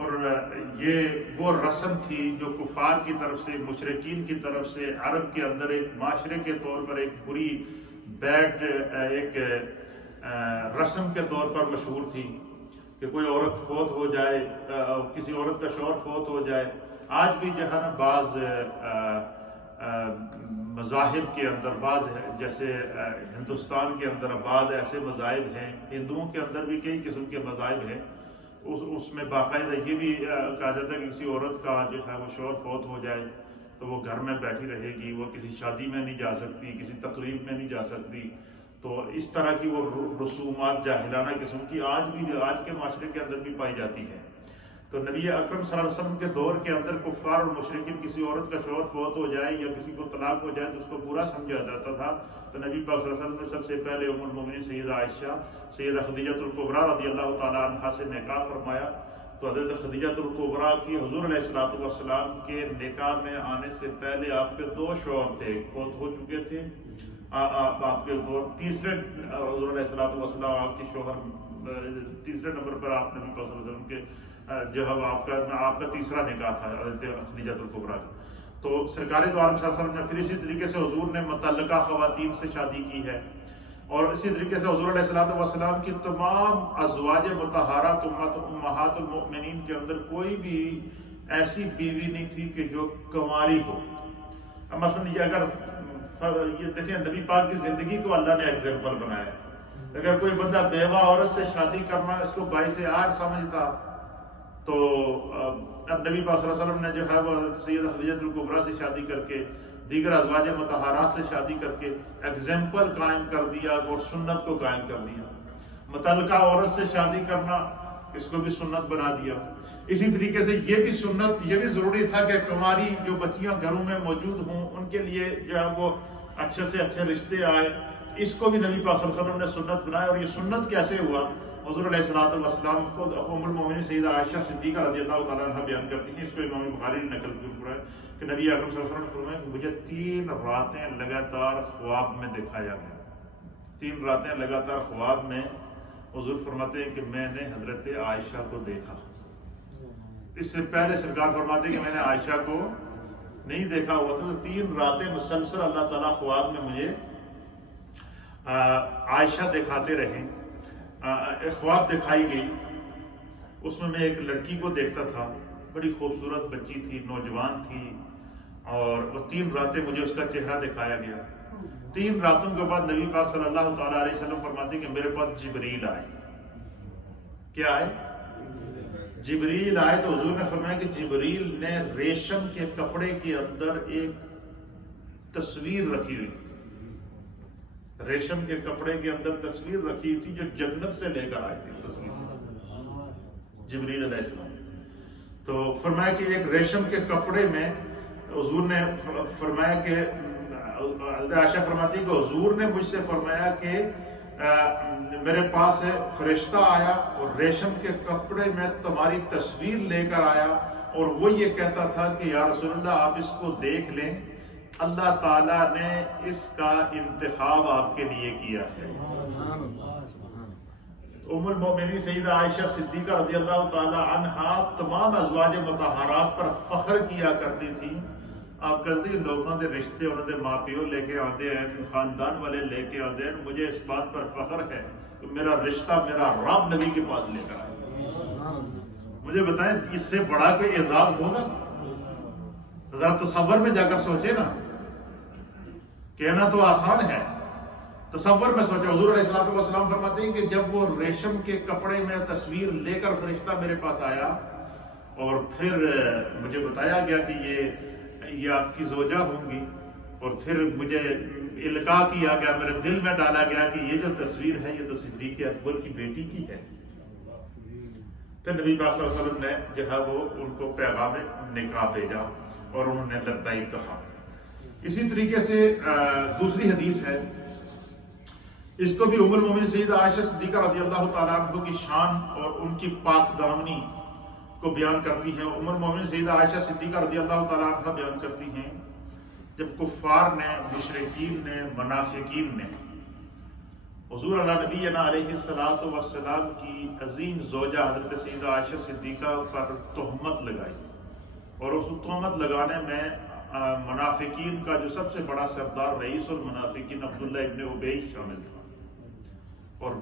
اور یہ وہ رسم تھی جو کفار کی طرف سے، مشرکین کی طرف سے عرب کے اندر ایک معاشرے کے طور پر ایک بری بیڈ ایک رسم کے طور پر مشہور تھی کہ کوئی عورت فوت ہو جائے، کسی عورت کا شوہر فوت ہو جائے. آج بھی جو ہے نا بعض مذاہب کے اندر، بعض جیسے ہندوستان کے اندر بعض ایسے مذاہب ہیں، ہندوؤں کے اندر بھی کئی قسم کے مذاہب ہیں، اس میں باقاعدہ یہ بھی کہا جاتا ہے کہ کسی عورت کا جو ہے وہ شوہر فوت ہو جائے تو وہ گھر میں بیٹھی رہے گی، وہ کسی شادی میں نہیں جا سکتی، کسی تقریب میں نہیں جا سکتی. تو اس طرح کی وہ رسومات جاہلانہ قسم کی آج کے معاشرے کے اندر بھی پائی جاتی ہے. تو نبی اکرم صلی اللہ علیہ وسلم کے دور کے اندر کفار اور مشرکین کسی عورت کا شوہر فوت ہو جائے یا کسی کو طلاق ہو جائے تو اس کو برا سمجھا جاتا تھا. تو نبی پاک صلی اللہ علیہ وسلم نے سب سے پہلے ام المومنین سیدہ عائشہ سیدہ خدیجہ الکبریٰ رضی اللہ تعالیٰ عنہا سے نکاح فرمایا. تو حضرت خدیجہ الکبریٰ کی حضور علیہ الصلوۃ والسلام کے نکاح میں آنے سے پہلے آپ کے 2 شوہر تھے، فوت ہو چکے تھے. آپ کے تیسرے حضور علیہ الصلوۃ والسلام آپ کے شوہر تیسرے نمبر پر آپ نبی پاک صلی اللہ علیہ وسلم کے جو ہے آپ کا تیسرا نکاح تھا حضرت خدیجہ الکبریٰ کا. تو سرکار دو عالم صلی اللہ علیہ وسلم نے پھر اسی طریقے سے حضور نے متعلقہ خواتین سے شادی کی ہے، اور اسی طریقے سے حضور علیہ الصلوۃ والسلام کی تمام ازواج مطہرات امہات المؤمنین کے اندر کوئی بھی ایسی بیوی نہیں تھی کہ جو کنواری ہو. مثلاً یہ اگر یہ دیکھیں نبی پاک کی زندگی کو اللہ نے ایگزامپل بنایا ہے. اگر کوئی بندہ بیوہ عورت سے شادی کرنا اس کو باعث عار سمجھتا تو اب نبی پاک صلی اللہ علیہ وسلم نے جو ہے وہ سیدہ خدیجہ الکبریٰ سے شادی کر کے، دیگر ازواج مطہرات سے شادی کر کے ایگزامپل قائم کر دیا اور سنت کو قائم کر دیا. متعلقہ عورت سے شادی کرنا اس کو بھی سنت بنا دیا. اسی طریقے سے یہ بھی سنت، یہ بھی ضروری تھا کہ کنواری جو بچیاں گھروں میں موجود ہوں ان کے لیے جو ہے وہ اچھے سے اچھے رشتے آئے. اس کو بھی نبی پاک صلی اللہ علیہ وسلم نے سنت بنایا. اور یہ سنت کیسے ہوا؟ حضور علیہ الصلوۃ والسلام خود ام المومنین سیدہ عائشہ صدیقہ رضی اللہ تعالیٰ عنہ بیان کرتی ہیں، اس کو امام بخاری نے نقل کیا ہے کہ نبی اکرم صلی اللہ علیہ وسلم نے فرمایا کہ مجھے 3 راتیں لگاتار خواب میں دکھایا گیا. 3 راتیں لگاتار خواب میں حضور فرماتے ہیں کہ میں نے حضرت عائشہ کو دیکھا. اس سے پہلے سرکار فرماتے ہیں کہ میں نے عائشہ کو نہیں دیکھا ہوا تھا. تو 3 راتیں مسلسل اللہ تعالیٰ خواب میں مجھے عائشہ دکھاتے رہے. ایک خواب دکھائی گئی، اس میں میں ایک لڑکی کو دیکھتا تھا، بڑی خوبصورت بچی تھی، نوجوان تھی، اور وہ 3 راتیں مجھے اس کا چہرہ دکھایا گیا. 3 راتوں کے بعد نبی پاک صلی اللہ تعالیٰ علیہ وسلم فرماتے ہیں کہ میرے پاس جبریل آئے. کیا آئے؟ جبریل آئے. تو حضور نے فرمایا کہ جبریل نے ریشم کے کپڑے کے اندر ایک تصویر رکھی ہوئی تھی. ریشم کے کپڑے کے اندر تصویر رکھی تھی جو جنت سے لے کر آئی تھی. تصویر جبریل علیہ السلام. تو فرمایا کہ ایک ریشم کے کپڑے میں حضور نے فرمایا کہ حضرت عائشہ فرماتی ہے کہ حضور نے مجھ سے فرمایا کہ میرے پاس فرشتہ آیا اور ریشم کے کپڑے میں تمہاری تصویر لے کر آیا، اور وہ یہ کہتا تھا کہ یا رسول اللہ آپ اس کو دیکھ لیں، اللہ تعالیٰ نے اس کا انتخاب آپ کے لیے کیا ہے. ام المومنین سیدہ عائشہ صدیقہ رضی اللہ تعالیٰ عنہا تمام ازواج مطہرات پر فخر کیا کرتی تھی. آپ کہتے ہیں لوگوں کے رشتے انہوں نے ماں پیو لے کے آتے ہیں، خاندان والے لے کے آتے ہیں، مجھے اس بات پر فخر ہے کہ میرا رشتہ میرا رب نبی کے پاس لے کر آئے. مجھے بتائیں اس سے بڑا کوئی اعزاز ہوگا؟ ذرا تصور میں جا کر سوچے نا. کہنا تو آسان ہے، تصور میں سوچے. حضور علیہ الصلوۃ والسلام فرماتے ہیں کہ جب وہ ریشم کے کپڑے میں تصویر لے کر فرشتہ میرے پاس آیا اور پھر مجھے بتایا گیا کہ یہ آپ کی زوجہ ہوں گی، اور پھر مجھے القاء کیا گیا، میرے دل میں ڈالا گیا کہ یہ جو تصویر ہے یہ تو صدیق اکبر کی بیٹی کی ہے. پھر نبی پاک صلی اللہ علیہ وسلم نے جو ہے وہ ان کو پیغام نکاح بھیجا اور انہوں نے لبیک کہا. اسی طریقے سے دوسری حدیث ہے، اس کو بھی ام المومنین سیدہ عائشہ صدیقہ رضی اللہ تعالیٰ عنہ کی شان اور ان کی پاک دامنی کو بیان کرتی ہیں. ام المومنین سیدہ عائشہ صدیقہ رضی اللہ تعالیٰ عنہ بیان کرتی ہیں جب کفار نے، مشرکین نے، منافقین نے حضور علی نبینا علیہ الصلوۃ والسلام کی عظیم زوجہ حضرت سیدہ عائشہ صدیقہ پر تہمت لگائی، اور اس تہمت لگانے میں منافقین کا جو سب سے بڑا سردار رئیس المنافقین عبداللہ ابن ابی شامل تھا، اور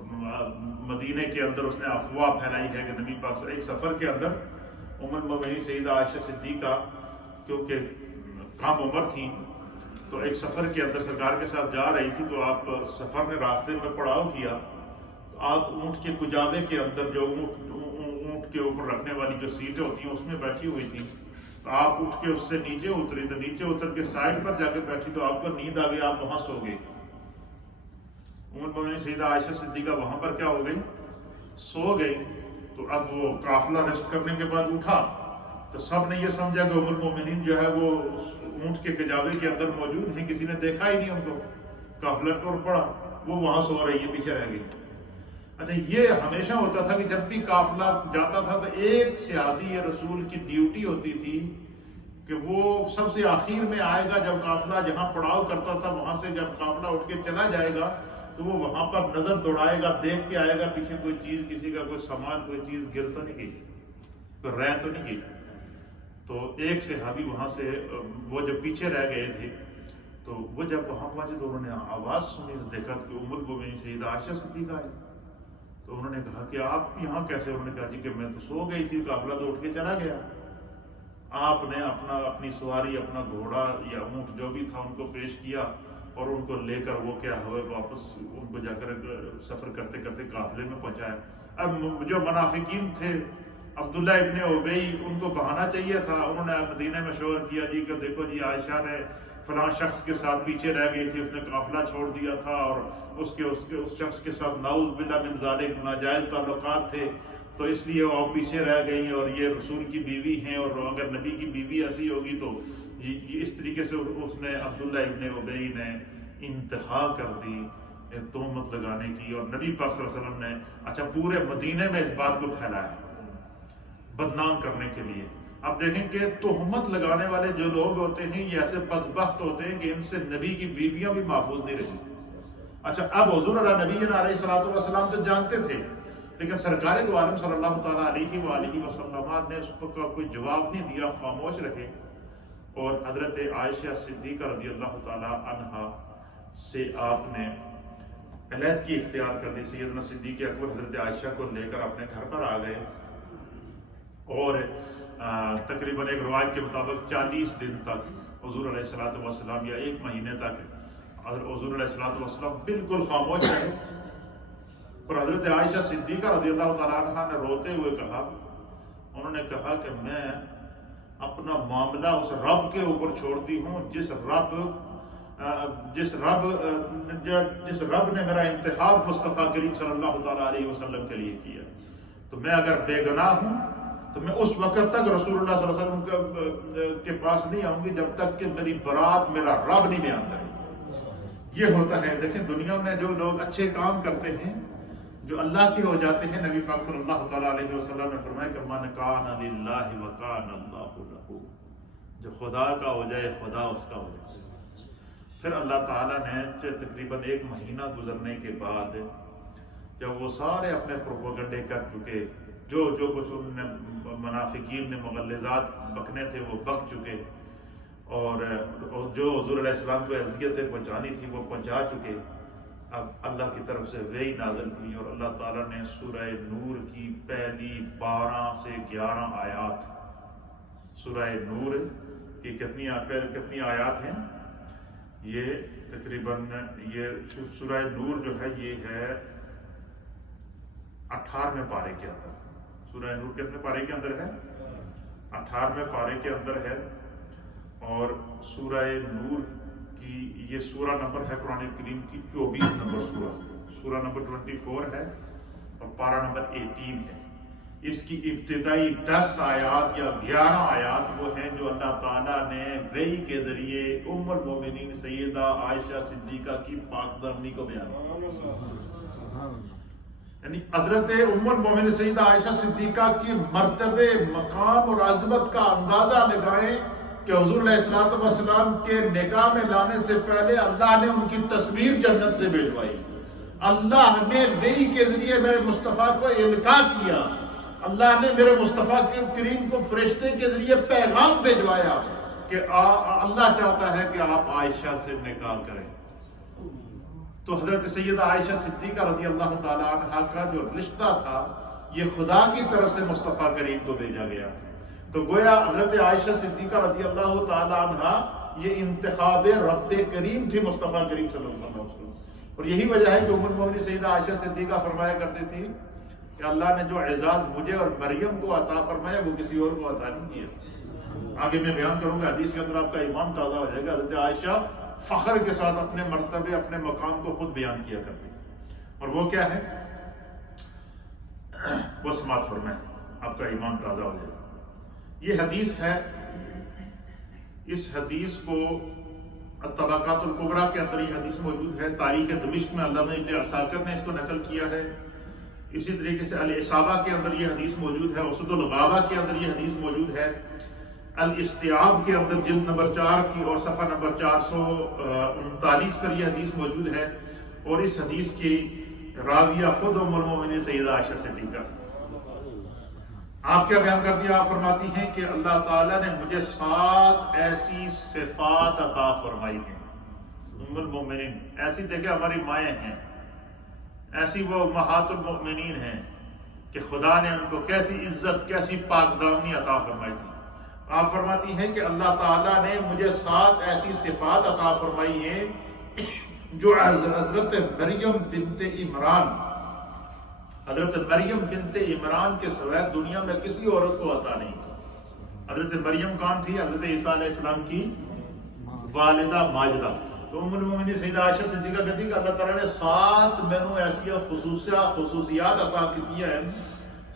مدینے کے اندر اس نے افواہ پھیلائی ہے کہ نبی پاک ایک سفر کے اندر ام المؤمنین سیدہ عائشہ صدیقہ کیونکہ کم عمر تھیں تو ایک سفر کے اندر سرکار کے ساتھ جا رہی تھی، تو آپ سفر نے راستے میں پڑاؤ کیا تو آپ اونٹ کے کجاوے کے اندر جو اونٹ کے اوپر رکھنے والی جو سیٹیں ہوتی ہیں اس میں بیٹھی ہوئی تھی، تو آپ اٹھ کے اس سے نیچے اتری، تو نیچے اتر کے سائڈ پر جا کے بیٹھی تو آپ کو نیند آ گئی، آپ وہاں سو گئی۔ ام المؤمنین سیدہ عائشہ صدیقہ وہاں پر کیا ہو گئی، سو گئی۔ تو اب وہ قافلہ ریسٹ کرنے کے بعد اٹھا تو سب نے یہ سمجھا کہ ام المؤمنین جو ہے وہ اونٹ کے کجاوے کے اندر موجود ہیں، کسی نے دیکھا ہی نہیں ان کو، قافلہ ٹور پڑا، وہ وہاں سو رہی ہے، پیچھے رہ گئی۔ اچھا، یہ ہمیشہ ہوتا تھا کہ جب بھی قافلہ جاتا تھا تو ایک صحابی رسول کی ڈیوٹی ہوتی تھی کہ وہ سب سے آخر میں آئے گا، جب قافلہ جہاں پڑاؤ کرتا تھا وہاں سے جب قافلہ اٹھ کے چلا جائے گا تو وہ وہاں پر نظر دوڑائے گا، دیکھ کے آئے گا پیچھے کوئی چیز، کسی کا کوئی سامان، کوئی چیز گر تو نہیں گئی، کوئی رہ تو نہیں گئی۔ تو ایک صحابی وہاں سے وہ جب پیچھے رہ گئے تھے تو وہ جب وہاں پہنچے تو انہوں نے آواز سنی تو دیکھا کہ ام المؤمنین سیدہ عائشہ صدیقہ ہے۔ تو انہوں نے کہا کہ آپ یہاں کیسے؟ انہوں نے کہا جی کہ میں تو سو گئی تھی، قافلہ تو اٹھ کے چلا گیا۔ آپ نے اپنی سواری، اپنا گھوڑا یا اونٹ جو بھی تھا ان کو پیش کیا اور ان کو لے کر وہ کیا ہوئے واپس ان کو جا کر سفر کرتے کرتے قافلے میں پہنچایا۔ اب جو منافقین تھے عبداللہ ابن ابی، ان کو بہانا چاہیے تھا، انہوں نے مدینے میں شور کیا جی کہ دیکھو جی عائشہ نے فلاں شخص کے ساتھ پیچھے رہ گئی تھی، اس نے قافلہ چھوڑ دیا تھا اور اس شخص کے ساتھ نعوذ باللہ من ذالک ناجائز تعلقات تھے، تو اس لیے وہ پیچھے رہ گئی اور یہ رسول کی بیوی ہیں، اور اگر نبی کی بیوی ایسی ہوگی تو اس طریقے سے اس نے عبداللہ ابن ابی نے انتہا کر دی تہمت لگانے کی، اور نبی پاک صلی اللہ علیہ وسلم نے اچھا پورے مدینے میں اس بات کو پھیلایا بدنام کرنے کے لیے۔ اب دیکھیں کہ تہمت لگانے والے جو لوگ ہوتے ہیں یہ ایسے بدبخت ہوتے ہیں کہ ان سے نبی کی بیویاں بھی محفوظ نہیں رہی۔ اچھا، اب حضور علیہ نبینا علیہ الصلوۃ والسلام تو جانتے تھے، لیکن سرکار دو عالم صلی اللہ تعالیٰ علیہ وآلہ وسلم نے اس کا کوئی جواب نہیں دیا، خاموش رہے، اور حضرت عائشہ صدیقہ رضی اللہ تعالیٰ عنہا سے آپ نے علیحدگی اختیار کر دی۔ سیدنا صدیق اکبر حضرت عائشہ کو لے کر اپنے گھر پر آ گئے، اور تقریباً ایک روایت کے مطابق 40 دن تک حضور علیہ الصلوۃ والسلام یا 1 مہینے تک حضور علیہ الصلوۃ والسلام بالکل خاموش رہے، اور حضرت عائشہ صدیقہ رضی اللہ تعالیٰ عنہ نے روتے ہوئے کہا، انہوں نے کہا کہ میں اپنا معاملہ اس رب کے اوپر چھوڑتی ہوں جس رب نے میرا انتخاب مصطفیٰ کریم صلی اللہ تعالیٰ علیہ وسلم کے لیے کیا، تو میں اگر بے گناہ ہوں تو میں اس وقت تک رسول اللہ صلی اللہ علیہ وسلم کے پاس نہیں آؤں گی جب تک کہ میری برات میرا رب نہیں بیان کرے۔ یہ ہوتا ہے، دیکھیں دنیا میں جو لوگ اچھے کام کرتے ہیں، جو اللہ کے ہو جاتے ہیں، نبی پاک صلی اللہ تعالیٰ علیہ وسلم نے فرمایا کہ من کان للہ وکان اللہ لہ، جو خدا کا ہو جائے خدا اس کا ہو جائے۔ پھر اللہ تعالیٰ نے تقریباً 1 مہینہ گزرنے کے بعد جب وہ سارے اپنے پروپیگنڈے کر چکے، جو کچھ ان نے منافقین نے مغلظات بکنے تھے وہ بک چکے، اور جو حضور علیہ السلام کو اذیتیں پہنچانی تھی وہ پہنچا چکے، اب اللہ کی طرف سے وحی نازل ہوئی، اور اللہ تعالیٰ نے سورہ نور کی پہلی 12 سے 11 آیات، سورہ نور کی کتنی آیات ہیں؟ یہ تقریباً یہ سورہ نور جو ہے یہ ہے 18ویں پارے کے اندر، سورہ نور کتنے پارے کے اندر ہے؟ 18ویں پارے کے اندر ہے، اور سورہ نور کی یہ سورہ نمبر ہے قرآن کریم کی 24 نمبر سورہ نمبر 24 ہے، اور پارہ نمبر 18 ہے۔ اس کی ابتدائی 10 آیات یا 11 آیات وہ ہیں جو اللہ تعالیٰ نے وحی کے ذریعے ام المومنین سیدہ عائشہ صدیقہ کی پاک دامنی کو بیان کیا، یعنی حضرت ام المومنین سیدہ عائشہ صدیقہ کی مرتبے، مقام اور عظمت کا اندازہ لگائیں کہ حضور علیہ الصلوۃ والسلام کے نکاح میں لانے سے پہلے اللہ نے ان کی تصویر جنت سے بھیجوائی، اللہ نے وحی کے ذریعے میرے مصطفیٰ کو القاء کیا، اللہ نے میرے مصطفیٰ کریم کو فرشتے کے ذریعے پیغام بھجوایا کہ اللہ چاہتا ہے کہ آپ عائشہ سے نکاح کریں۔ تو حضرت سیدہ عائشہ صدیقہ رضی اللہ تعالی عنہ کا جو رشتہ تھا یہ خدا کی طرف سے مصطفیٰ کریم کو بھیجا گیا تھا۔ تو گویا حضرت عائشہ صدیقہ رضی اللہ تعالی عنہ یہ انتخاب رب کریم تھی مصطفیٰ کریم صلی اللہ علیہ وسلم۔ اور یہی وجہ ہے کہ ام المؤمنین سیدہ عائشہ صدیقہ فرمایا کرتی تھی کہ اللہ نے جو اعزاز مجھے اور مریم کو عطا فرمایا وہ کسی اور کو عطا نہیں کیا۔ آگے میں بیان کروں گا، حدیث کے اندر آپ کا ایمان تازہ ہو جائے گا۔ حضرت عائشہ فخر کے ساتھ اپنے مرتبے اپنے مقام کو خود بیان کیا کرتی تھی، اور وہ کیا ہے وہ سماعت فرمائیں، آپ کا ایمان تازہ ہو جائے گا۔ یہ حدیث ہے، اس حدیث کو الطبقات الکبریٰ کے اندر یہ حدیث موجود ہے، تاریخ دمشق میں علامہ ابن عساکر نے اس کو نقل کیا ہے، اسی طریقے سے الاصابہ کے اندر یہ حدیث موجود ہے، اسد الغابہ کے اندر یہ حدیث موجود ہے، الاستیعاب کے اندر جلد نمبر 4 کی اور صفحہ نمبر 439 پر یہ حدیث موجود ہے، اور اس حدیث کی راویہ خود ام المؤمنین سیدہ عائشہ صدیقہ۔ آپ کیا بیان کرتی ہیں؟ آپ فرماتی ہیں کہ اللہ تعالیٰ نے مجھے 7 ایسی صفات عطا فرمائی ہیں۔ ام المؤمنین ایسی دیکھیں ہماری مائیں ہیں، ایسی وہ امہات المؤمنین ہیں کہ خدا نے ان کو کیسی عزت کیسی پاک دامنی عطا فرمائی تھی۔ آپ فرماتی ہیں کہ اللہ تعالیٰ نے مجھے 7 ایسی صفات عطا فرمائی ہیں جو حضرت مریم بنت عمران کے سوائے دنیا میں کسی عورت کو عطا نہیں تھی۔ حضرت مریم کون تھی؟ حضرت عیسیٰ علیہ السلام کی والدہ ماجدہ۔ تو ام المؤمنین سیدہ عائشہ صدیقہ کہتی کہ اللہ تعالیٰ نے 7 مینوں ایسی خصوصیات عطا کی ہیں،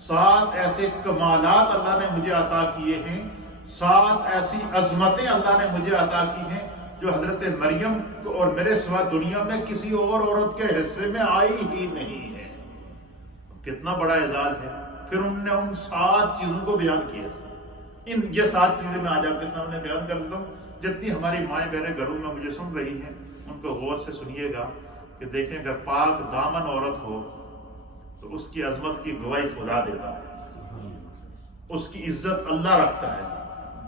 7 ایسے کمالات اللہ نے مجھے عطا کیے ہیں، 7 ایسی عظمتیں اللہ نے مجھے عطا کی ہیں جو حضرت مریم اور میرے سوا دنیا میں کسی اور عورت کے حصے میں آئی ہی نہیں ہے۔ کتنا بڑا اعزاز ہے۔ پھر انہوں نے ان 7 چیزوں کو بیان کیا۔ یہ 7 چیزیں میں آج آپ کے سامنے بیان کر دیتا ہوں۔ جتنی ہماری مائیں بہنیں گھروں میں مجھے سن رہی ہیں ان کو غور سے سنیے گا کہ دیکھیں اگر پاک دامن عورت ہو تو اس کی عظمت کی گواہی خدا دیتا ہے، اس کی عزت اللہ رکھتا ہے۔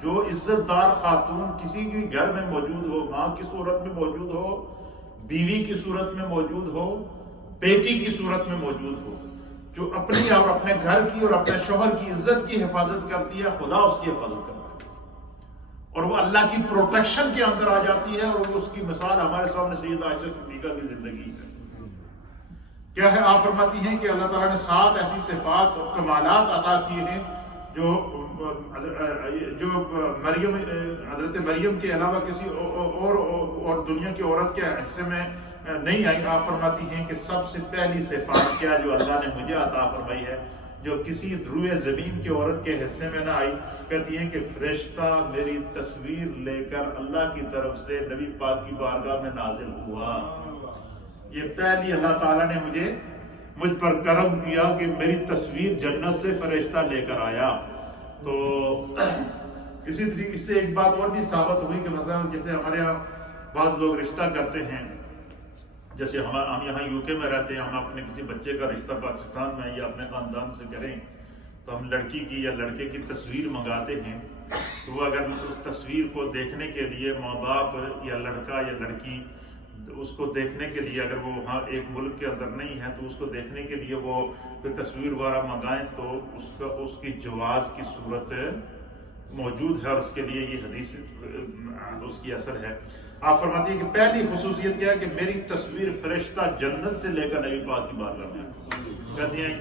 جو عزت دار خاتون کسی کے گھر میں موجود ہو، ماں کی صورت میں موجود ہو، بیوی کی صورت میں موجود ہو، بیٹی کی صورت میں موجود ہو، جو اپنی اور اپنے گھر کی اور اپنے شوہر کی عزت کی حفاظت کرتی ہے، خدا اس کی حفاظت کرتا ہے، اور وہ اللہ کی پروٹیکشن کے اندر آ جاتی ہے، اور اس کی مثال ہمارے سامنے سیدہ عائشہ صدیقہ کی زندگی ہے۔ کیا ہے؟ آپ فرماتی ہیں کہ اللہ تعالیٰ نے 7 ایسی صفات اور کمالات عطا کیے ہیں جو مریم حضرت مریم کے علاوہ کسی اور دنیا کی عورت کے حصے میں نہیں آئی۔ آپ فرماتی ہیں کہ سب سے پہلی صفات کیا جو اللہ نے مجھے عطا فرمائی ہے جو کسی روئے زمین کی عورت کے حصے میں نہ آئی؟ کہتی ہیں کہ فرشتہ میری تصویر لے کر اللہ کی طرف سے نبی پاک کی بارگاہ میں نازل ہوا۔ یہ پہلی اللہ تعالیٰ نے مجھ پر کرم کیا کہ میری تصویر جنت سے فرشتہ لے کر آیا۔ تو اسی طریقے سے ایک بات اور بھی ثابت ہوئی کہ مثلا جیسے ہمارے یہاں بعض لوگ رشتہ کرتے ہیں، جیسے ہم یہاں یو کے میں رہتے ہیں، ہم اپنے کسی بچے کا رشتہ پاکستان میں یا اپنے خاندان سے کریں تو ہم لڑکی کی یا لڑکے کی تصویر منگاتے ہیں، تو وہ اگر اس تصویر کو دیکھنے کے لیے ماں باپ یا لڑکا یا لڑکی اس کو دیکھنے کے لیے اگر وہ وہاں ایک ملک کے اندر نہیں ہے تو اس کو دیکھنے کے لیے وہ کوئی تصویر وغیرہ منگائیں تو اس کی جواز کی صورت موجود ہے، اور اس کے لیے یہ حدیث اس کی اثر ہے۔ آپ فرماتی ہیں کہ پہلی خصوصیت کیا ہے کہ میری تصویر فرشتہ جنت سے لے کر نبی پاک کی بارگاہ میں، کہتی ہیں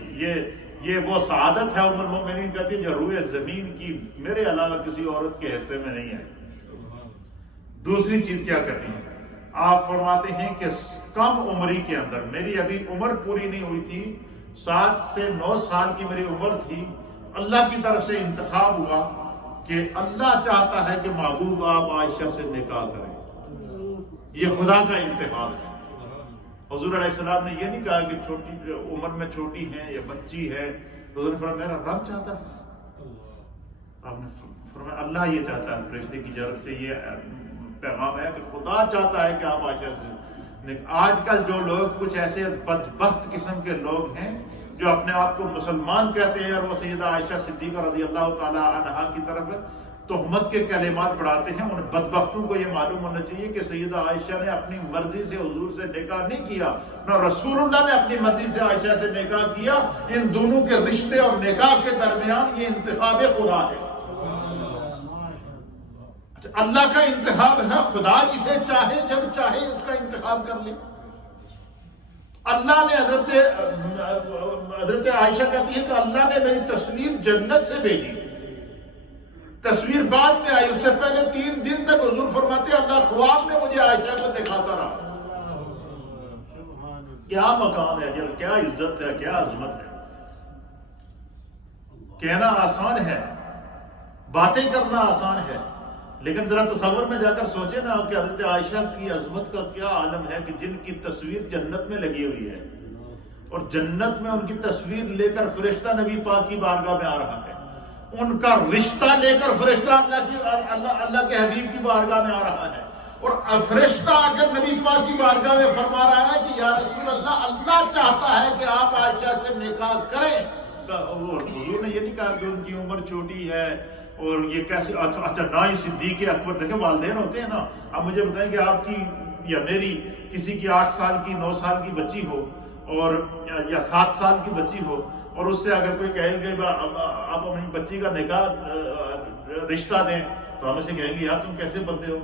یہ وہ سعادت ہے۔ ام المؤمنین کہتی ہیں جو روئے زمین کی میرے علاوہ کسی عورت کے حصے میں نہیں ہے۔ دوسری چیز کیا کہتی ہیں؟ آپ فرماتے ہیں کہ کم عمری کے اندر، میری ابھی عمر پوری نہیں ہوئی تھی، 7 سے 9 سال کی میری عمر تھی، اللہ کی طرف سے انتخاب ہوا کہ اللہ چاہتا ہے کہ محبوب آپ عائشہ سے نکاح کریں۔ یہ خدا کا انتخاب ہے۔ حضور علیہ السلام نے یہ نہیں کہا کہ چھوٹی عمر میں چھوٹی ہے یا بچی ہے، تو حضور نے فرمایا میرا رب چاہتا ہے۔ آپ نے فرمایا اللہ یہ چاہتا ہے، فرشتے کی جانب سے یہ پیغام ہے کہ خدا چاہتا ہے کہ آپ عائشہ سے، لیکن آج کل جو لوگ کچھ ایسے بدبخت قسم کے لوگ ہیں جو اپنے آپ کو مسلمان کہتے ہیں اور وہ سیدہ عائشہ صدیقہ رضی اللہ تعالی عنہا کی طرف تہمت کے کلمات پڑھاتے ہیں، ان بدبختوں کو یہ معلوم ہونا چاہیے کہ سیدہ عائشہ نے اپنی مرضی سے حضور سے نکاح نہیں کیا، نہ رسول اللہ نے اپنی مرضی سے عائشہ سے نکاح کیا۔ ان دونوں کے رشتے اور نکاح کے درمیان یہ انتخاب خدا ہے۔ اللہ کا انتخاب ہے، خدا جسے چاہے جب چاہے اس کا انتخاب کر لے۔ اللہ نے حضرت عائشہ کہتی ہے کہ اللہ نے میری تصویر جنت سے بھیجی، تصویر بعد میں آئی، اس سے پہلے 3 دن تک حضور فرماتے ہیں اللہ خواب میں مجھے عائشہ کو دکھاتا رہا۔ کیا مقام ہے، کیا عزت ہے، کیا عظمت ہے۔ کہنا آسان ہے، باتیں کرنا آسان ہے، لیکن ذرا تصور میں جا کر سوچے نا کہ حضرت عائشہ کی عظمت کا کیا عالم ہے کہ جن کی تصویر جنت میں لگی ہوئی ہے، اور جنت میں ان کی تصویر لے کر فرشتہ نبی پاک کی بارگاہ میں آ رہا ہے، ان کا رشتہ لے کر فرشتہ اللہ کے حبیب کی بارگاہ میں آ رہا ہے، اور فرشتہ آ کر نبی پاک کی بارگاہ میں فرما رہا ہے کہ یا رسول اللہ، اللہ چاہتا ہے کہ آپ عائشہ سے نکاح کریں۔ اور حضور نے یہ نہیں کہا کہ ان کی عمر چھوٹی ہے اور یہ کیسے، اچھا نہ ہی صدیق اکبر، دیکھیں والدین ہوتے ہیں نا، اب مجھے بتائیں کہ آپ کی یا میری کسی کی 8 سال کی 9 سال کی بچی ہو اور یا 7 سال کی بچی ہو، اور اس سے اگر کوئی کہے کہ آپ اپنی بچی کا نکاح رشتہ دیں، تو ہم اسے کہیں گے یار تم کیسے بندے ہو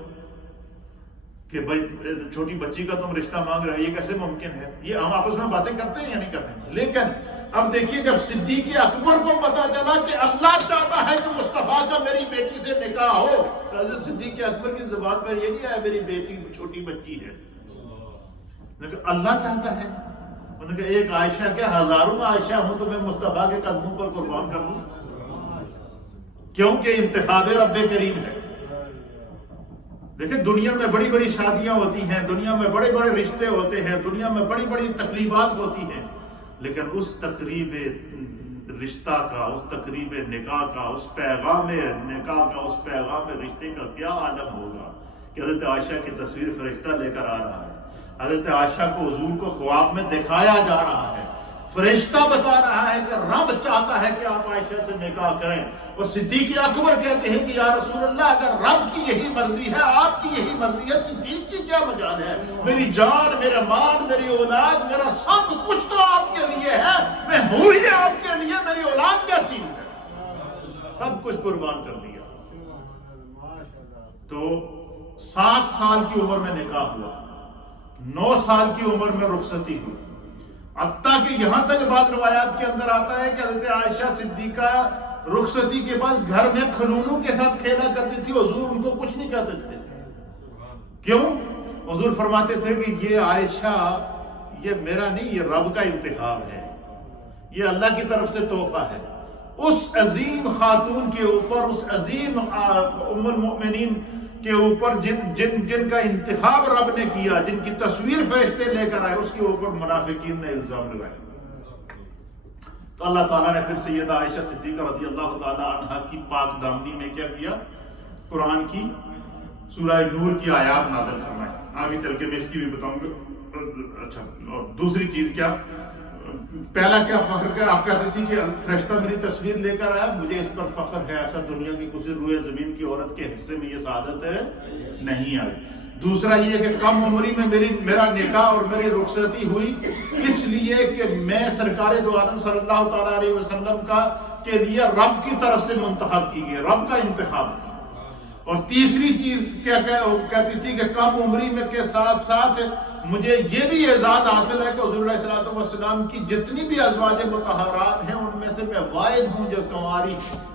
کہ بھائی چھوٹی بچی کا تم رشتہ مانگ رہے، یہ کیسے ممکن ہے؟ یہ ہم آپس میں باتیں کرتے ہیں یا نہیں کرتے ہیں؟ لیکن اب دیکھیے جب صدیق اکبر کو پتا چلا کہ اللہ چاہتا ہے کہ مصطفیٰ کا میری بیٹی سے نکاح ہو، تو حضرت صدیق اکبر کی زبان پر یہ نہیں آیا میری بیٹی چھوٹی بچی ہے، لیکن اللہ چاہتا ہے۔ انہوں نے کہا ایک عائشہ کیا ہزاروں عائشہ ہوں تو میں مصطفیٰ کے قدموں پر قربان کر دوں، کیونکہ انتخاب رب کریم ہے۔ دیکھیں دنیا میں بڑی بڑی شادیاں ہوتی ہیں، دنیا میں بڑے بڑے رشتے ہوتے ہیں، دنیا میں بڑی بڑی تقریبات ہوتی ہیں، لیکن اس تقریب رشتہ کا، اس تقریب نکاح کا، اس پیغام نکاح کا، اس پیغام رشتے کا کیا عالم ہوگا کہ حضرت عائشہ کی تصویر فرشتہ لے کر آ رہا ہے، حضرت عائشہ کو حضور کو خواب میں دکھایا جا رہا ہے، فرشتہ بتا رہا ہے کہ رب چاہتا ہے کہ آپ عائشہ سے نکاح کریں، اور صدیق اکبر کہتے ہیں کہ یا رسول اللہ اگر رب کی یہی مرضی ہے، آپ کی یہی مرضی ہے، صدیق کی کیا مجال ہے؟ میری جان، میرا مال، میری اولاد، میرا سب کچھ تو آپ کے لیے ہے، میں ہوں ہی آپ کے لیے، میری اولاد کیا چیز ہے؟ سب کچھ قربان کر دیا۔ تو 7 سال کی عمر میں نکاح ہوا، 9 سال کی عمر میں رخصتی ہوئی، حتیٰ کہ یہاں تک بعض روایات کے اندر آتا ہے کہ حضرت عائشہ صدیقہ رخصتی کے بعد گھر میں کھلونوں کے ساتھ کھیلا کرتی تھی، حضور ان کو کچھ نہیں کہتے تھے۔ کیوں؟ حضور فرماتے تھے کہ یہ عائشہ یہ میرا نہیں، یہ رب کا انتخاب ہے، یہ اللہ کی طرف سے تحفہ ہے۔ اس عظیم خاتون کے اوپر، اس عظیم ام المؤمنین کے اوپر جن کا انتخاب رب نے کیا، جن کی تصویر فرشتے لے کر آئے، اس کے اوپر منافقین نے الزام لگائے۔ تو اللہ تعالیٰ نے پھر سیدہ عائشہ صدیقہ رضی اللہ تعالی عنہا کی پاک دامنی میں کیا کیا؟ قرآن کی سورہ نور کی آیات نازل فرمائے۔ آگے چل کے میں اس کی بھی بتاؤں گا۔ اچھا، اور دوسری چیز کیا، پہلا کیا فخر کیا؟ آپ کہتے تھی کہ فرشتہ میری تصویر لے کر آیا، مجھے اس پر فخر ہے، ایسا دنیا کی کسی روئے زمین کی عورت کے حصے میں یہ سعادت ہے نہیں آئی۔ دوسرا یہ کہ کم عمری میں میرا نکاح اور میری رخصتی ہوئی، اس لیے کہ میں سرکار دو عالم صلی اللہ تعالیٰ علیہ وسلم کے لیے رب کی طرف سے منتخب کی گئی، رب کا انتخاب تھا۔ اور تیسری چیز کیا کہتی تھی کہ کم عمری میں کے ساتھ ساتھ مجھے یہ بھی اعزاز حاصل ہے کہ حضور علیہ الصلوۃ والسلام کی جتنی بھی ازواج مطہرات ہیں ان میں سے میں واحد ہوں جو کنواری ہوں۔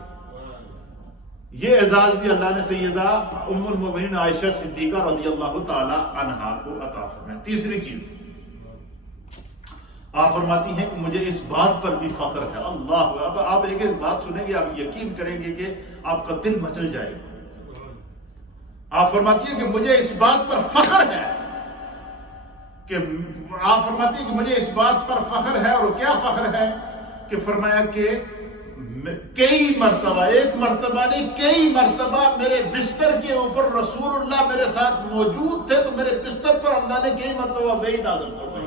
یہ اعزاز بھی اللہ نے سیدہ ام المؤمنین عائشہ صدیقہ رضی اللہ تعالی عنہا کو عطا فرمایا۔ تیسری چیز آپ فرماتی ہیں کہ مجھے اس بات پر بھی فخر ہے۔ اللہ، اب آپ ایک ایک بات سنیں گے، آپ یقین کریں گے کہ آپ کا دل مچل جائے گا۔ آپ فرماتی ہیں کہ مجھے اس بات پر فخر ہے کہ مجھے اس بات پر فخر ہے، اور کیا فخر ہے کہ فرمایا کہ کئی مرتبہ، ایک مرتبہ نہیں کئی مرتبہ میرے بستر کے اوپر رسول اللہ میرے ساتھ موجود تھے، تو میرے بستر پر اللہ نے کئی مرتبہ وحی نازل فرمائی۔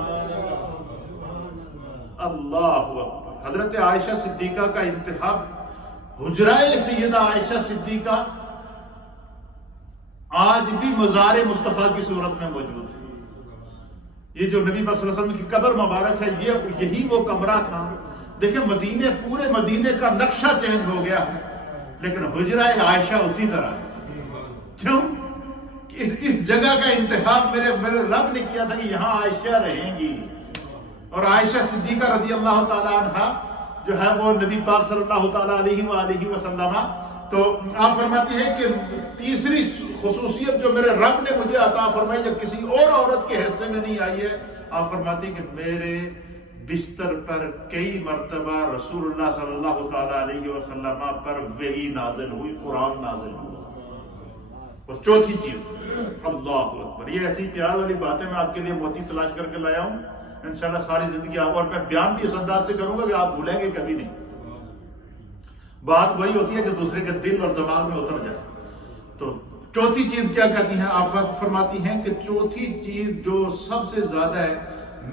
اللہ اکبر۔ حضرت عائشہ صدیقہ کا انتخاب، حجرہ سیدہ عائشہ صدیقہ آج بھی مزار مصطفیٰ کی صورت میں موجود ہے۔ یہ جو نبی پاک صلی اللہ علیہ وسلم کی قبر مبارک ہے، یہی وہ کمرہ تھا۔ دیکھیں مدینے، پورے مدینے کا نقشہ چینج ہو گیا ہے، لیکن حجرہ عائشہ اسی طرح ہے۔ کیوں؟ اس جگہ کا انتخاب میرے رب نے کیا تھا کہ یہاں عائشہ رہیں گی، اور عائشہ صدیقہ رضی اللہ تعالی عنہ جو ہے وہ نبی پاک صلی اللہ تعالی علیہ وآلہ وسلم، تو آپ فرماتی ہیں کہ تیسری خصوصیت جو میرے رب نے مجھے عطا فرمائی جو کسی اور عورت کے حصے میں نہیں آئی ہے، آپ فرماتی ہیں کہ میرے بستر پر کئی مرتبہ رسول اللہ صلی اللہ تعالی علیہ وسلم پر وحی نازل ہوئی، قرآن نازل ہوئی۔ اور چوتھی چیز، اللہ اکبر، یہ ایسی پیار والی باتیں میں آپ کے لیے موتی تلاش کر کے لایا ہوں، انشاءاللہ ساری زندگی آپ، اور میں بیان بھی اس انداز سے کروں گا کہ آپ بھولیں گے کبھی نہیں۔ بات وہی ہوتی ہے کہ دوسرے کے دل اور دماغ میں اتر جائے۔ تو چوتھی چیز کیا کہتی ہیں؟ آپ فرماتی ہیں کہ چوتھی چیز جو سب سے زیادہ ہے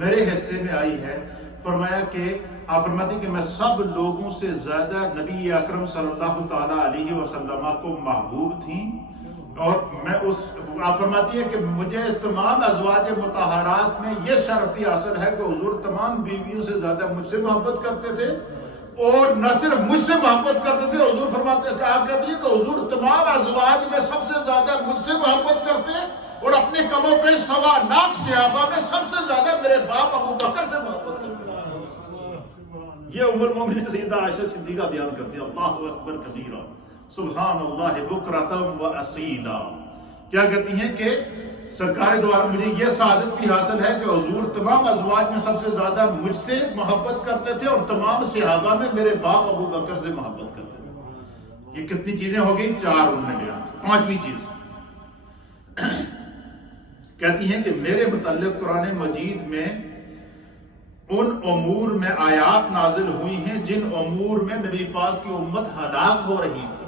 میرے حصے میں آئی ہے، فرمایا کہ آپ فرماتی ہیں کہ میں سب لوگوں سے زیادہ نبی اکرم صلی اللہ تعالی علیہ وسلم کو محبوب تھی، اور میں آپ فرماتی ہیں کہ مجھے تمام ازواج مطہرات میں یہ شرف بھی حاصل ہے کہ حضور تمام بیویوں سے زیادہ مجھ سے محبت کرتے تھے، اور نہ صرف مجھ سے محبت کرتے تھے، حضور فرماتے ہیں کہتی ہے کہ حضور تمام ازواج میں سب سے زیادہ مجھ سے محبت کرتے، اور اپنے کموں پہ 1.25 لاکھ صحابہ میں سب سے زیادہ میرے باپ ابو بکر سے محبت کرتے۔ یہ ام المومنین سیدہ عائشہ صدیقہ بیان کرتی ہے۔ اللہ اکبر کبیرہ، سبحان اللہ بکرۃ و اصیلا۔ کیا کہتی ہیں کہ سرکار دو عالم مجھے یہ سعادت بھی حاصل ہے کہ حضور تمام ازواج میں سب سے زیادہ مجھ سے محبت کرتے تھے، اور تمام صحابہ میں میرے باپ ابو بکر سے محبت کرتے تھے۔ یہ کتنی چیزیں ہو گئی؟ 4 انہوں نے بیان۔ پانچویں چیز کہتی ہیں کہ میرے متعلق قرآن مجید میں ان امور میں آیات نازل ہوئی ہیں جن امور میں نبی پاک کی امت ہلاک ہو رہی تھی۔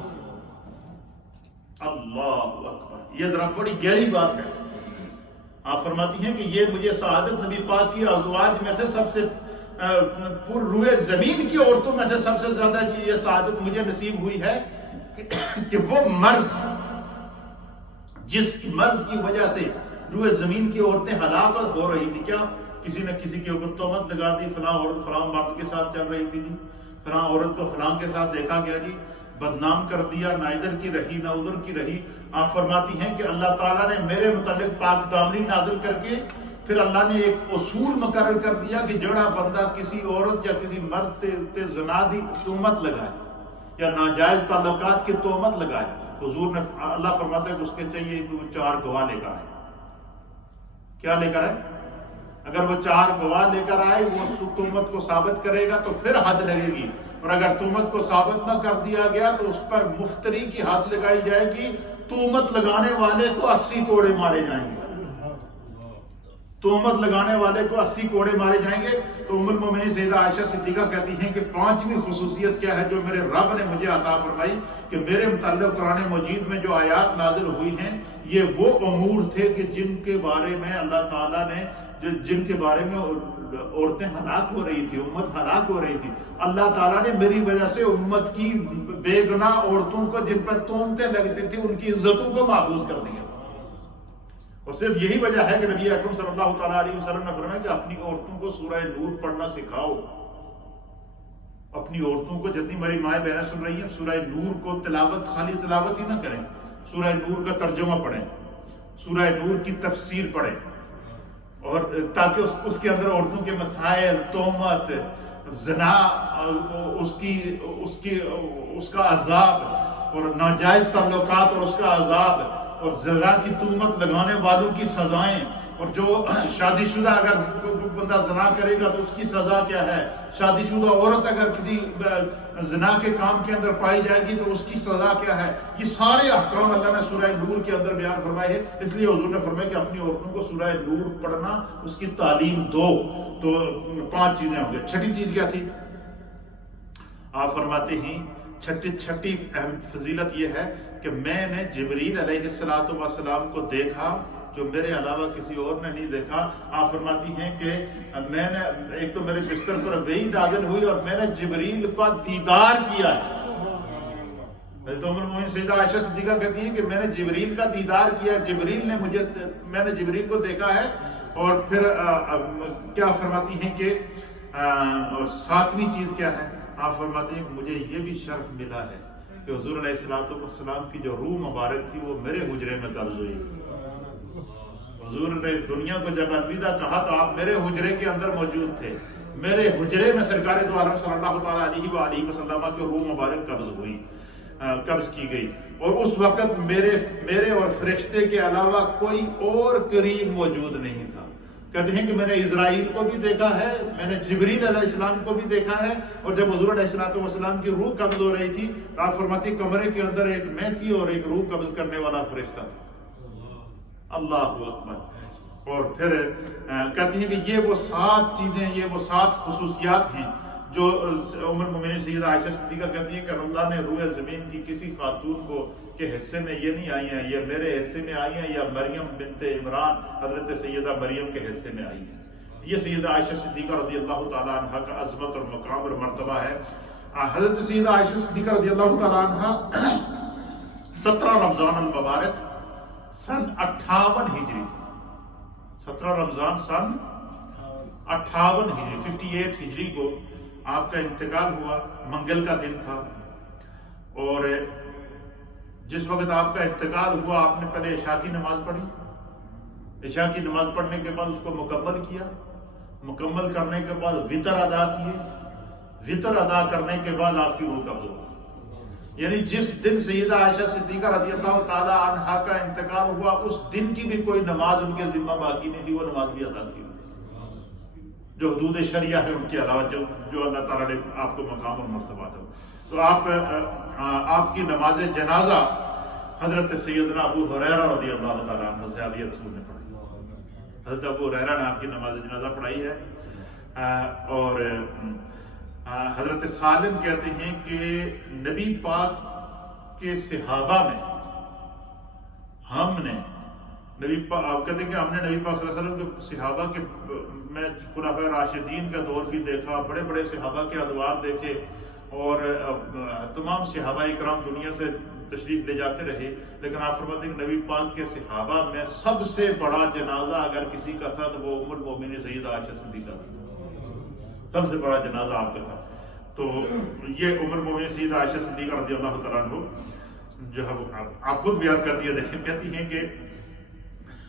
اللہ اکبر، یہ ذرا بڑی گہری بات ہے۔ آپ فرماتی ہیں کہ یہ مجھے سعادت نبی پاک کی ازواج میں سے سب سے پر روئے زمین کی عورتوں میں سے سب سے زیادہ یہ سعادت مجھے نصیب ہوئی ہے کہ وہ مرض، جس مرض کی وجہ سے روئے زمین کی عورتیں ہلاک ہو رہی تھی، کیا کسی نے کسی کے اوپر تہمت لگا دی، فلاں عورت فلاں مرد کے ساتھ چل رہی تھی جی، فلاں عورت کو فلاں کے ساتھ دیکھا گیا جی، بدنام کر دیا، نہ ادھر کی رہی نہ ادھر کی رہی۔ آپ فرماتی ہیں کہ اللہ تعالیٰ نے میرے متعلق پاک دامنی نازل کر کے پھر اللہ نے ایک اصول مقرر کر دیا کہ جڑا بندہ کسی عورت یا کسی مرد تے زنا دی تہمت لگائے یا ناجائز تعلقات کی تہمت لگائے، حضور نے اللہ فرماتا ہے کہ اس کے چاہیے کہ وہ 4 گواہ لے کر آئے۔ کیا لے کر آئے؟ اگر وہ 4 گواہ لے کر آئے، وہ تہمت کو ثابت کرے گا تو پھر حد لگے گی، اور اگر تہمت کو ثابت نہ کر دیا گیا تو اس پر مفتری کی حد لگائی جائے گی، تہمت لگانے والے کو 80 کوڑے مارے جائیں گے، تہمت لگانے والے کو 80 کوڑے مارے جائیں گے۔ تو ام المومنین سیدہ عائشہ صدیقہ کہتی ہیں کہ 5ویں خصوصیت کیا ہے جو میرے رب نے مجھے عطا فرمائی کہ میرے متعلق قرآن مجید میں جو آیات نازل ہوئی ہیں یہ وہ امور تھے کہ جن کے بارے میں اللہ تعالیٰ نے جن کے بارے میں عورتیں ہلاک ہو رہی تھی، امت ہلاک ہو رہی تھی، اللہ تعالیٰ نے میری وجہ سے امت کی بے گناہ عورتوں کو جن پر تہمتیں لگتی تھی ان کی عزتوں کو محفوظ کر دیا۔ اور صرف یہی وجہ ہے کہ نبی اکرم صلی اللہ تعالیٰ علیہ وسلم نے فرمایا کہ اپنی عورتوں کو سورہ نور پڑھنا سکھاؤ۔ اپنی عورتوں کو، جتنی میری مائیں بہنیں سن رہی ہیں، سورہ نور کو تلاوت، خالی تلاوت ہی نہ کریں، سورہ نور کا ترجمہ پڑھیں، سورہ نور کی تفسیر پڑھیں، اور تاکہ اس کے اندر عورتوں کے مسائل، تہمت، زنا، اس کا عذاب، اور ناجائز تعلقات اور اس کا عذاب، اور زنا کی تہمت لگانے والوں کی سزائیں، اور جو شادی شدہ اگر بندہ زنا کرے گا تو اس کی سزا کیا ہے، شادی شدہ عورت اگر کسی زنا کے کام کے اندر پائی جائے گی تو اس کی سزا کیا ہے، یہ سارے احکام اللہ نے سورہ نور کے اندر بیان فرمائے ہیں۔ اس لیے حضور نے فرمایا کہ اپنی عورتوں کو سورہ نور پڑھنا، اس کی تعلیم دو۔ تو 5 چیزیں ہوں گی۔ چھٹی چیز کیا تھی؟ آپ فرماتے ہیں چھٹی اہم فضیلت یہ ہے کہ میں نے جبریل علیہ السلام کو دیکھا جو میرے علاوہ کسی اور نے نہیں دیکھا۔ آپ فرماتی ہیں کہ میں نے ایک تو میرے بستر پر وحی نازل ہوئی اور میں نے جبریل کا دیدار کیا ہے۔ حضرت ام المؤمنین سیدہ عائشہ صدیقہ کہتی ہیں کہ میں نے جبریل کا دیدار کیا، میں نے جبریل کو دیکھا ہے۔ اور پھر کیا فرماتی ہیں کہ اور ساتویں چیز کیا ہے؟ آپ فرماتی ہیں کہ مجھے یہ بھی شرف ملا ہے کہ حضور علیہ السلام کی جو روح مبارک تھی وہ میرے حجرے میں قبض ہوئی۔ حضور نے اس دنیا کو جب الوداع کہا تو آپ میرے حجرے کے اندر موجود تھے، میرے حجرے میں سرکار دو عالم صلی اللہ تعالیٰ علیہ وآلہ وسلم کی روح مبارک قبض کی گئی، اور اس وقت میرے اور فرشتے کے علاوہ کوئی اور قریب موجود نہیں تھا۔ کہتے ہیں کہ میں نے اسرائیل کو بھی دیکھا ہے، میں نے جبریل علیہ السلام کو بھی دیکھا ہے، اور جب حضور علیہ السلام کی روح قبض ہو رہی تھی تو آپ فرماتی کمرے کے اندر ایک میں تھی اور ایک روح قبض کرنے والا فرشتہ تھا۔ اللہ اکبر۔ اور پھر کہتی ہیں کہ یہ وہ 7 چیزیں، یہ وہ 7 خصوصیات ہیں جو ام المؤمنین سیدہ عائشہ صدیقہ کہتی ہیں کہ اللہ نے روح زمین کی کسی خاتون کو کے حصے میں یہ نہیں آئی ہیں، یہ میرے حصے میں آئی ہیں، یا مریم بنت عمران حضرت سیدہ مریم کے حصے میں آئی ہیں۔ یہ سیدہ عائشہ صدیقہ رضی اللہ تعالیٰ عنہ کا عظمت اور مقام اور مرتبہ ہے۔ حضرت سیدہ عائشہ صدیقہ رضی اللہ تعالیٰ عنہ 17 رمضان المبارک سن 58 ہجری، 17 رمضان سن 58 ہجری 58 ہجری کو آپ کا انتقال ہوا۔ منگل کا دن تھا، اور جس وقت آپ کا انتقال ہوا آپ نے پہلے عشاء کی نماز پڑھی، عشاء کی نماز پڑھنے کے بعد اس کو مکمل کیا، مکمل کرنے کے بعد وطر ادا کیے، وطر ادا کرنے کے بعد آپ کی روح قبض ہو گئی۔ یعنی جس دن سیدہ عائشہ صدیقہ رضی اللہ تعالی عنہا کا انتقال ہوا اس دن کی بھی کوئی نماز ان کے ذمہ باقی نہیں تھی، وہ نماز بھی ادا کی جو حدود شریعہ ہے ان کے علاوہ جو اللہ تعالیٰ نے آپ کو مقام اور مرتبہ دیا۔ تو آپ کی نماز جنازہ حضرت سیدنا ابو ہریرہ رضی اللہ تعالیٰ عنہ صحابی رسول نے پڑھی۔ حضرت ابو ہریرہ نے آپ کی نماز جنازہ پڑھائی ہے۔ اور حضرت سالم کہتے ہیں کہ نبی پاک کے صحابہ میں ہم نے آپ کہتے ہیں کہ ہم نے نبی پاک صلی اللہ علیہ وسلم کے صحابہ کے میں خلفائے راشدین کا دور بھی دیکھا، بڑے بڑے صحابہ کے ادوار دیکھے، اور تمام صحابہ اکرام دنیا سے تشریف لے جاتے رہے، لیکن آپ فرماتے ہیں کہ نبی پاک کے صحابہ میں سب سے بڑا جنازہ اگر کسی کا تھا تو وہ ام المؤمنین سیدہ عائشہ صدیقہ تھا، سب سے بڑا جنازہ آپ کا تھا۔ تو یہ ام المؤمنین سیدہ عائشہ صدیقہ رضی اللہ تعالیٰ عنہ جو ہے آپ خود بیان کرتی ہے، دیکھیں کہتی ہیں کہ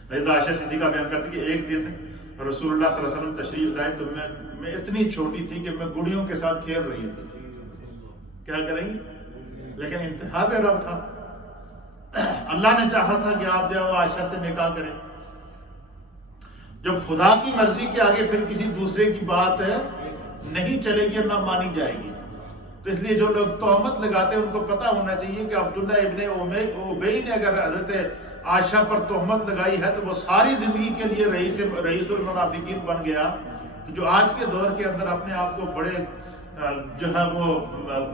سیدہ عائشہ صدیقہ بیان کرتی ہے کہ ایک دن رسول اللہ صلی اللہ علیہ وسلم تشریف لائے تو میں اتنی چھوٹی تھی کہ میں گڑیوں کے ساتھ کھیل رہی تھی، کیا کریں گی، لیکن انتہا بے رب تھا، اللہ نے چاہا تھا کہ آپ جو عائشہ سے نکاح کریں۔ جب خدا کی مرضی کے آگے پھر کسی دوسرے کی بات نہیں چلے گی، نہ مانی جائے گی، تو اس لیے جو لوگ تہمت لگاتے ہیں ان کو پتہ ہونا چاہیے کہ عبداللہ ابن ابی نے اگر حضرت عائشہ پر تہمت لگائی ہے تو وہ ساری زندگی کے لیے رئیس المنافقین بن گیا۔ تو جو آج کے دور کے اندر اپنے آپ کو بڑے جو ہے وہ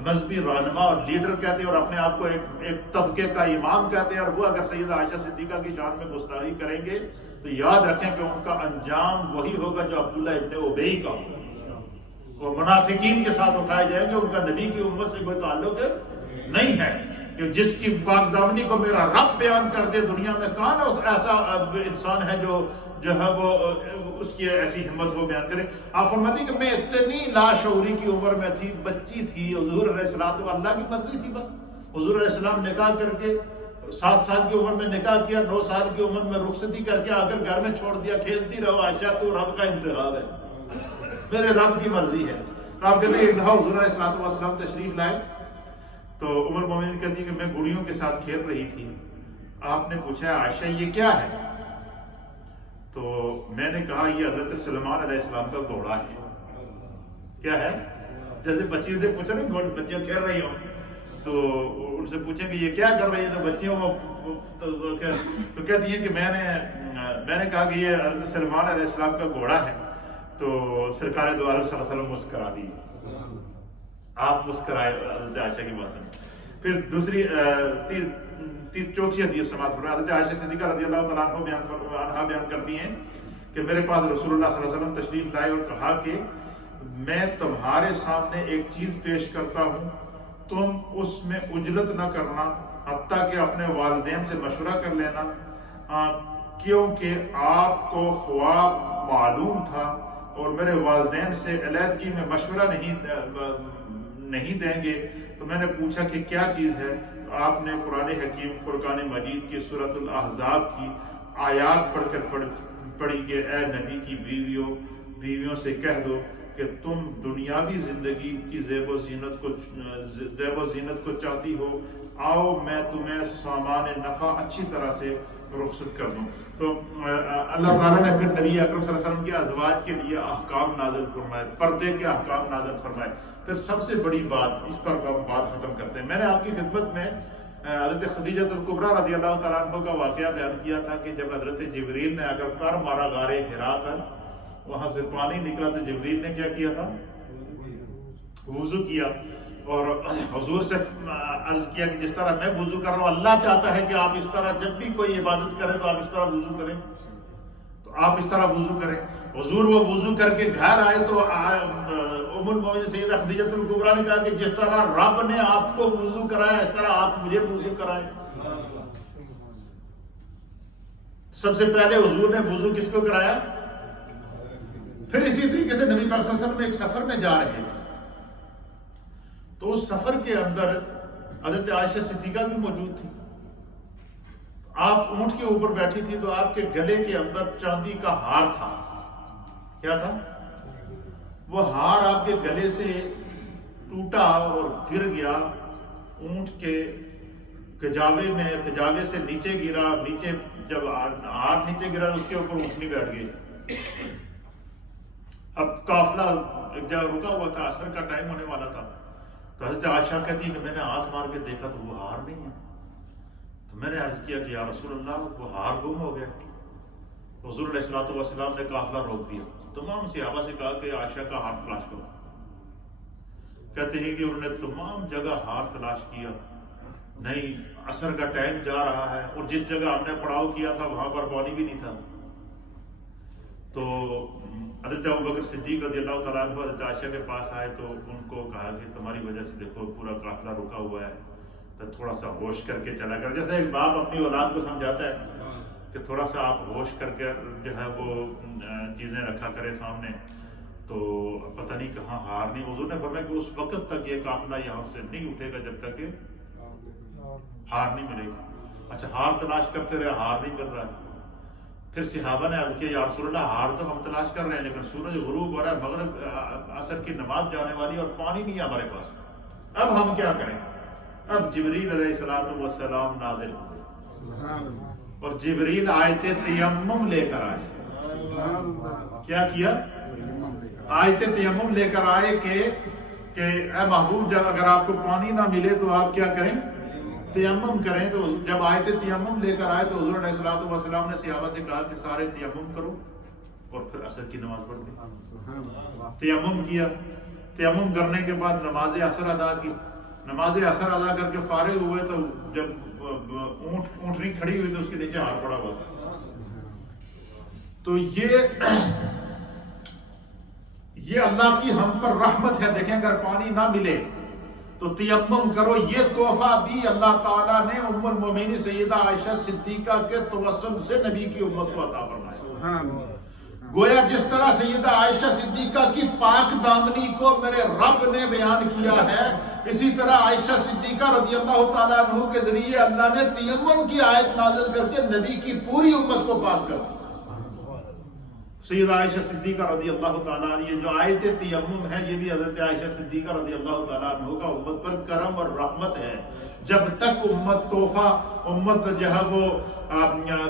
مذہبی رہنما اور لیڈر کہتے ہیں اور اپنے آپ کو ایک طبقے کا امام کہتے ہیں، اور وہ اگر سیدہ عائشہ صدیقہ کی شان میں گستاخی کریں گے تو یاد رکھیں کہ ان کا انجام وہی ہوگا جو عبداللہ ابن ابی کا ہوگا، وہ منافقین کے ساتھ اٹھائے جائیں گے، ان کا نبی کی امت سے کوئی تعلق نہیں ہے۔ کہ جس کی پاک دامنی کو میرا رب بیان کر دے دنیا میں کون ایسا انسان ہے جو ہے وہ اس کی ایسی ہمت ہو بیان کرے۔ آپ فرماتے ہیں کہ میں اتنی لاشعوری کی عمر میں تھی، بچی تھی، حضور علیہ السلام اللہ کی مرضی تھی، بس حضور علیہ السلام نکاح کر کے 7 سال کی عمر میں نکاح کیا، 9 سال کی عمر میں رخصتی کر کے آگر گھر میں چھوڑ دیا، کھیلتی رہو عائشہ تو رب کا انتخاب ہے، میرے رب کی مرضی ہے۔ تو آپ کہتے ہیں ایک دفعہ حضور علیہ السلام تشریف لائے تو ام المؤمنین کہتی ہے کہ میں گڑیوں کے ساتھ کھیل رہی تھی، آپ نے پوچھا عائشہ یہ کیا ہے؟ تو میں نے کہا یہ حضرت سلیمان علیہ السلام کا گھوڑا ہے۔ کیا ہے؟ جیسے بچی سے پوچھا نا بچیاں کھیل رہی ہوں تو ان سے پوچھیں کہ یہ کیا کر رہی ہے تو بچیوں تو کہتی ہیں کہ میں نے کہا کہ یہ حضرت سلیمان علیہ السلام کا گھوڑا ہے۔ تو سرکار دو عالم صلی اللہ علیہ وسلم مسکرا دی، آپ مسکرائے حضرت عائشہ کی بات سن. پھر دوسری چوتھی حدیث سماعت فرمائے. حضرت عائشہ صدیقہ رضی اللہ تعالیٰ عنہ بیان کرتی ہیں کہ میرے پاس رسول اللہ صلی اللہ علیہ وسلم تشریف لائے اور کہا کہ میں تمہارے سامنے ایک چیز پیش کرتا ہوں، تم اس میں اجلت نہ کرنا، حتیٰ کہ اپنے والدین سے مشورہ کر لینا، کیونکہ آپ کو خواب معلوم تھا اور میرے والدین سے علیحدگی میں مشورہ نہیں دیں گے. تو میں نے پوچھا کہ کیا چیز ہے؟ تو آپ نے قرآن حکیم فرقان مجید کی سورۃ الاحزاب کی آیات پڑھ کر پڑھی کہ اے نبی کی بیویوں سے کہہ دو کہ تم دنیاوی زندگی کی زیب و زینت کو چاہتی ہو، آؤ میں تمہیں سامان نفع اچھی طرح سے رخصت کر دوں. تو اللہ تعالیٰ نے پھر نبی اکرم صلی اللہ علیہ وسلم کے ازواج کے لیے احکام نازل فرمائے، پردے کے احکام نازل فرمائے. پھر سب سے بڑی بات، اس پر بات ختم کرتے ہیں. میں نے آپ کی خدمت میں حضرت خدیجہ الکبریٰ رضی اللہ تعالیٰ عنہ کا واقعہ بیان کیا تھا کہ جب حضرت جبریل نے اگر پر مارا غار حرا پر، وہاں سے پانی نکلا تو جبریل نے کیا تھا؟ وضو کیا اور حضور سے عرض کیا کہ جس طرح میں وضو کر رہا ہوں اللہ چاہتا ہے کہ آپ اس طرح جب بھی کوئی عبادت کریں تو آپ اس طرح وضو کریں، تو آپ اس طرح وضو کریں. حضور وہ وضو کر کے گھر آئے تو ام المومنین سیدہ خدیجہ الکبریٰ نے کہا کہ جس طرح رب نے آپ کو وضو کرایا اس طرح آپ مجھے وضو کرائیں. سب سے پہلے حضور نے وضو کس کو کرایا؟ پھر اسی طریقے سے نبی پاک صلی اللہ علیہ وسلم ایک سفر میں جا رہے تھے تو اس سفر کے اندر حضرت عائشہ صدیقہ بھی موجود تھی. آپ اونٹ کے اوپر بیٹھی تھی تو آپ کے گلے کے اندر چاندی کا ہار تھا. کیا تھا؟ وہ ہار آپ کے گلے سے ٹوٹا اور گر گیا اونٹ کے کجاوے سے نیچے گرا. نیچے جب ہار نیچے گرا اس کے اوپر اونٹنی بیٹھ گئی. اب قافلہ ایک جگہ رکا ہوا تھا، عصر کا ٹائم ہونے والا تھا. تو حضرت عائشہ کہتی کہ میں نے ہاتھ مار کے دیکھا تو وہ ہار نہیں ہے. تو میں نے عرض کیا کہ یا رسول اللہ وہ ہار گم ہو گیا. حضور علیہ الصلوۃ والسلام نے قافلہ روک دیا. تمام صحابہ سے کہا کہ عائشہ کا ہار تلاش کرو. کہتے ہیں کہ انہوں نے تمام جگہ ہار تلاش کیا، نہیں عصر کا ٹائم جا رہا ہے اور جس جگہ ہم نے پڑاؤ کیا تھا وہاں پر پانی بھی نہیں تھا. تو حضرت ابوبکر صدیق رضی اللہ تعالیٰ عنہ حضرت عائشہ کے پاس آئے تو ان کو کہا کہ تمہاری وجہ سے دیکھو پورا قافلہ رکا ہوا ہے تو تھوڑا سا ہوش کر کے چلا کر. جیسے ایک باپ اپنی اولاد کو سمجھاتا ہے کہ تھوڑا سا آپ ہوش کر کے جو ہے وہ چیزیں رکھا کریں سامنے. تو پتہ نہیں کہاں ہار نہیں. حضور نے فرمایا کہ اس وقت تک یہ قافلہ یہاں سے نہیں اٹھے گا جب تک کہ ہار نہیں ملے گا. اچھا ہار تلاش کرتے رہے، ہار نہیں مل رہا ہے. پھر صحابہ نے عرض کیا یا رسول اللہ ہار تو ہم تلاش کر رہے ہیں لیکن سورج غروب ہو رہا ہے، مغرب عصر کی نماز جانے والی اور پانی نہیں ہے ہمارے پاس، اب ہم کیا کریں؟ اب جبریل علیہ الصلوۃ والسلام نازل ہوئے اور جبریل آیت تیمم لے کر آئے. کیا کیا؟ آیت تیمم لے کر آئے کہ اے محبوب جب اگر آپ کو پانی نہ ملے تو آپ کیا کریں؟ تیمم کریں. تو جب آیت تیمم لے کر آئے تو حضور علیہ الصلوۃ والسلام نے صحابہ سے کہا کہ سارے تیمم کرو اور پھر عصر کی نماز پڑھ دی. تیمم کیا. تیمم کرنے کے بعد نماز عصر ادا کی. نماز عصر ادا کر کے فارغ ہوئے تو جب اونٹنی کھڑی ہوئی تو اس کے نیچے ہار پڑا ہوا تھا. تو یہ اللہ کی ہم پر رحمت ہے. دیکھیں اگر پانی نہ ملے تو تیمم کرو. یہ تحفہ بھی اللہ تعالیٰ نے ام المومنین سیدہ عائشہ صدیقہ کے توسل سے نبی کی امت کو عطا فرمایا. گویا جس طرح سیدہ عائشہ صدیقہ کی پاک دامنی کو میرے رب نے بیان کیا ہے، اسی طرح عائشہ صدیقہ رضی اللہ تعالیٰ عنہ کے ذریعے اللہ نے تیمم کی آیت نازل کر کے نبی کی پوری امت کو پاک کر دیا. سیدہ عائشہ صدیقہ رضی اللہ تعالیٰ عنہ، یہ جو آیت تیمم ہے یہ بھی حضرت عائشہ صدیقہ رضی اللہ تعالیٰ عنہ کا امت پر کرم اور رحمت ہے. جب تک امت جو ہے وہ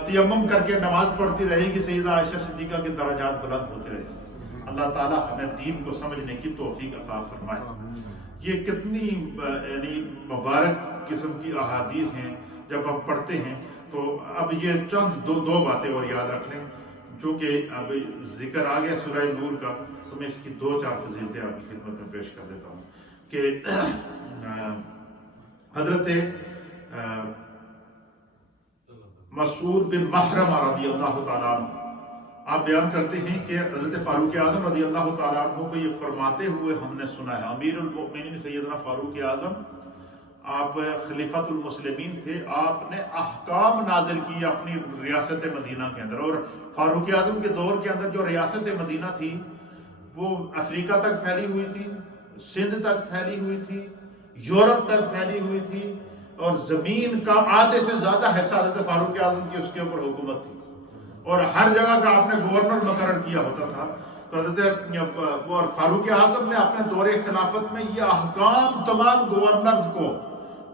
تیمم کر کے نماز پڑھتی رہے گی سیدہ عائشہ صدیقہ کے درجات بلند ہوتے رہے گی. اللہ تعالیٰ ہمیں دین کو سمجھنے کی توفیق عطا فرمائے. یہ کتنی یعنی مبارک قسم کی احادیث ہیں جب ہم پڑھتے ہیں. تو اب یہ چند دو باتیں اور یاد رکھ لیں. چونکہ اب ذکر آ گیا سورہ نور کا تو میں اس کی 2-4 فضیلتیں آپ کی خدمت میں پیش کر دیتا ہوں کہ حضرت مسعود بن محرمہ رضی اللہ تعالیٰ عنہ آپ بیان کرتے ہیں کہ حضرت فاروق اعظم رضی اللہ تعالیٰ عنہ کو یہ فرماتے ہوئے ہم نے سنا ہے. امیر المؤمنین سیدنا فاروق اعظم آپ خلیفۃ المسلمین تھے. آپ نے احکام نازل کی اپنی ریاست مدینہ کے اندر, اور فاروق اعظم کے دور کے اندر جو ریاست مدینہ تھی وہ افریقہ تک پھیلی ہوئی تھی, سندھ تک پھیلی ہوئی تھی, یورپ تک پھیلی ہوئی تھی, اور زمین کا آدھے سے زیادہ حصہ حضرت فاروق اعظم کی اس کے اوپر حکومت تھی, اور ہر جگہ کا آپ نے گورنر مقرر کیا ہوتا تھا. تو حضرت اور فاروق اعظم نے اپنے دور خلافت میں یہ احکام تمام گورنرز کو,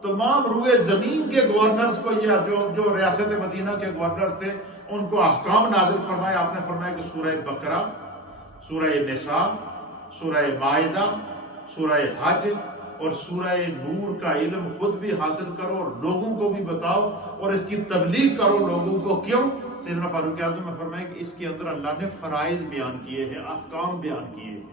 تمام روئے زمین کے گورنرز کو, یہ جو ریاست مدینہ کے گورنرز تھے ان کو احکام نازل فرمائے. آپ نے فرمایا کہ سورہ بقرہ, سورہ نساء, سورہ مائدہ, سورہ حج اور سورہ نور کا علم خود بھی حاصل کرو اور لوگوں کو بھی بتاؤ اور اس کی تبلیغ کرو لوگوں کو. کیوں؟ سیدنا فاروق اعظم نے فرمایا کہ اس کے اندر اللہ نے فرائض بیان کیے ہیں, احکام بیان کیے ہیں.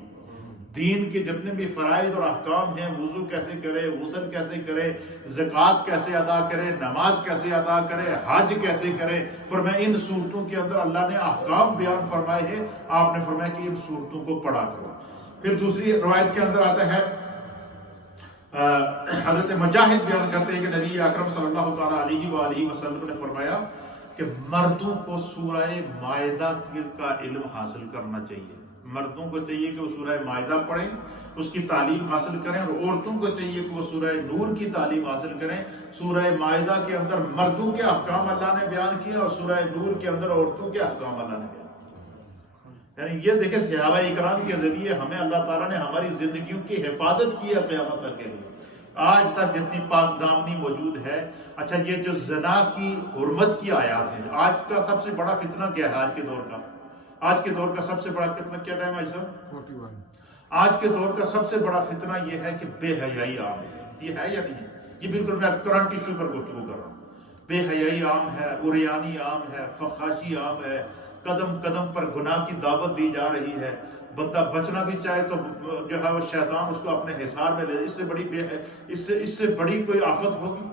دین کے جتنے بھی فرائض اور احکام ہیں, وضو کیسے کرے, غسل کیسے کرے, زکوٰۃ کیسے ادا کرے, نماز کیسے ادا کرے, حج کیسے کرے, فرمایا ان صورتوں کے اندر اللہ نے احکام بیان فرمائے ہیں. آپ نے فرمایا کہ ان صورتوں کو پڑھا کرو. پھر دوسری روایت کے اندر آتا ہے, حضرت مجاہد بیان کرتے ہیں کہ نبی اکرم صلی اللہ تعالیٰ علیہ وآلہ وسلم نے فرمایا کہ مردوں کو سورہ مائدہ کا علم حاصل کرنا چاہیے. مردوں کو چاہیے کہ وہ سورہ مائدہ پڑھیں, اس کی تعلیم حاصل کریں, اور عورتوں کو چاہیے کہ وہ سورہ نور کی تعلیم حاصل کریں. سورہ مائدہ کے اندر مردوں کے احکام اللہ نے بیان کیا اور سورہ نور کے اندر عورتوں کے احکام اللہ نے بیان کیا. یعنی یہ دیکھیں صحابہ اکرام کے ذریعے ہمیں اللہ تعالیٰ نے ہماری زندگیوں کی حفاظت کی ہے قیامت تک کے لیے. آج تک جتنی پاک دامنی موجود ہے. اچھا, یہ جو زنا کی حرمت کی آیات ہیں, آج کا سب سے بڑا فتنہ کیا ہے آج کے دور کا؟ آج کے دور کا سب سے بڑا فتنہ کیا ٹائم ہے صاحب؟ 41. آج کے دور کا سب سے بڑا فتنہ یہ ہے کہ بے حیائی عام ہے. یہ ہے یا نہیں ہے؟ یہ بالکل میں کرنٹ ایشو پر گفتگو کر رہا ہوں. بے حیائی عام ہے, عریانی عام ہے, فحاشی عام ہے, قدم قدم پر گناہ کی دعوت دی جا رہی ہے. بندہ بچنا بھی چاہے تو جو ہے وہ شیطان اس کو اپنے حصار میں لے. اس سے بڑی کوئی آفت ہوگی؟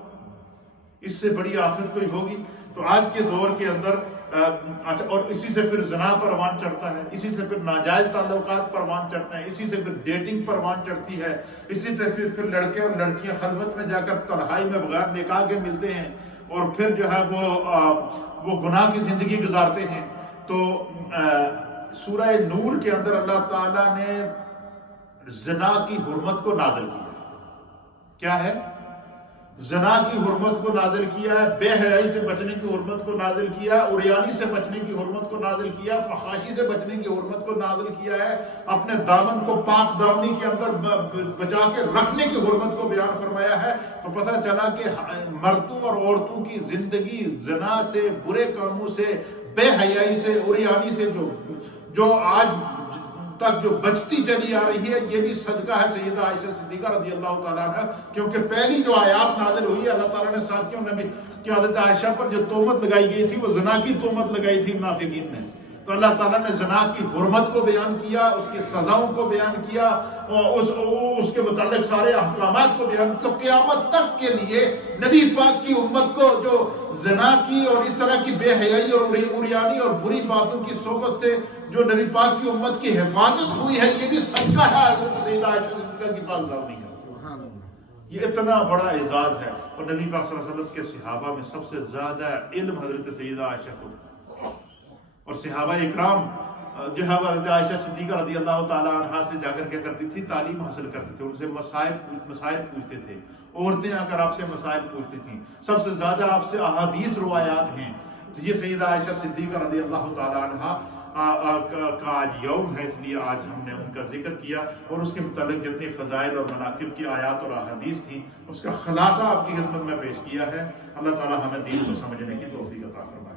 اس سے بڑی آفت کوئی ہوگی؟ تو آج کے دور کے اندر اچھا, اور اسی سے پھر زنا پروان چڑھتا ہے, اسی سے پھر ناجائز تعلقات پروان چڑھتے ہیں, اسی سے پھر ڈیٹنگ پروان چڑھتی ہے, اسی سے پھر لڑکے اور لڑکیاں خلوت میں جا کر تنہائی میں بغیر نکاح کے ملتے ہیں, اور پھر جو ہے وہ گناہ کی زندگی گزارتے ہیں. تو سورہ نور کے اندر اللہ تعالیٰ نے زنا کی حرمت کو نازل کیا. کیا ہے؟ زنا کی حرمت کو نازل کیا ہے, بے حیائی سے بچنے کی حرمت کو نازل کیا ہے, عریانی سے بچنے کی حرمت کو نازل کیا, فحاشی سے بچنے کی حرمت کو نازل کیا ہے, اپنے دامن کو پاک دامنی کے اندر بچا کے رکھنے کی حرمت کو بیان فرمایا ہے. تو پتہ چلا کہ مردوں اور عورتوں کی زندگی زنا سے, برے کاموں سے, بے حیائی سے, عریانی سے جو آج تک جو بچتی چلی آ رہی ہے, یہ بھی صدقہ ہے سیدہ عائشہ صدیقہ رضی اللہ تعالیٰ عنہ. کیونکہ پہلی جو آیات نازل ہوئی ہے اللہ تعالیٰ نے ساتھیوں نبی کی حضرت عائشہ پر جو تہمت لگائی گئی تھی وہ زنا کی تہمت لگائی تھی منافقین نے. تو اللہ تعالیٰ نے زنا کی حرمت کو بیان کیا, اس کی سزاؤں کو بیان کیا, اور اس کے متعلق سارے احکامات کو بیان. تو قیامت تک کے لیے نبی پاک کی امت کو جو زنا کی اور اس طرح کی بے حیائی اور عریانی اور بری باتوں کی صحبت سے جو نبی پاک کی امت کی حفاظت ہوئی ہے, یہ بھی صدقہ ہے حضرت سیدہ عائشہ صدیقہ کی پاک دامنی کا. یہ اتنا بڑا اعزاز ہے. اور نبی پاک صلی اللہ علیہ وسلم کے صحابہ میں سب سے زیادہ علم حضرت سیدہ عائشہ کو, اور صحابہ اکرام جو ہے حضرت عائشہ صدیقہ رضی اللہ تعالیٰ عنہ سے جا کر کیا کرتی تھی, تعلیم حاصل کرتے تھے, ان سے مسائل پوچھتے تھے. عورتیں آ کر آپ سے مسائل پوچھتی تھیں. سب سے زیادہ آپ سے احادیث روایات ہیں. تو یہ سیدہ عائشہ صدیقہ رضی اللہ تعالیٰ عنہ کا آج یوم ہے, اس لیے آج ہم نے ان کا ذکر کیا, اور اس کے متعلق جتنی فضائل اور مناقب کی آیات اور احادیث تھیں اس کا خلاصہ آپ کی خدمت میں پیش کیا ہے. اللہ تعالیٰ ہمیں دین کو سمجھنے کی توفیق عطا فرمائے.